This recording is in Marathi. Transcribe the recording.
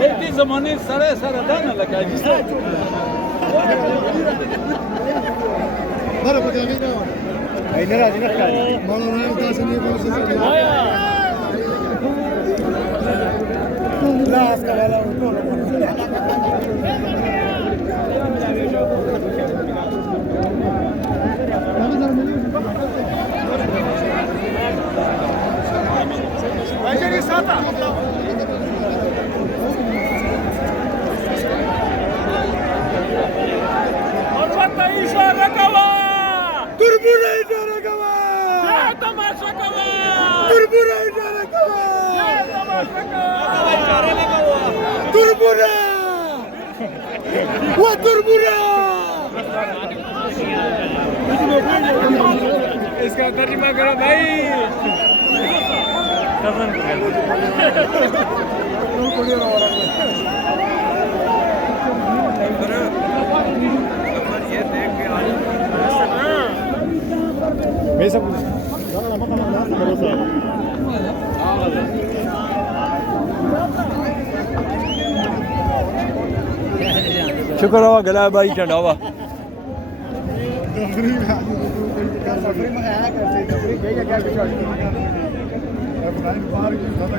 Eti zamanı saraya saradan alaka işte. Bana bakayım ne var? Ay ne razı ne kadar? Bana ne yaptın niye konuşuyorsun? La escalada todo. Vaya sata. Orvata işara kava. Turbura işara kava. Ya tamasha kava. Turbura işara kava. Ya tamasha kava. Turbura. Wa turbura. इसका तर्जुमा करो भाई कजन शुक्र हुआ गला भाई ठंडा हुआ सफरी में आया करते सफरी गया क्या कुछ अब बाहर की ज्यादा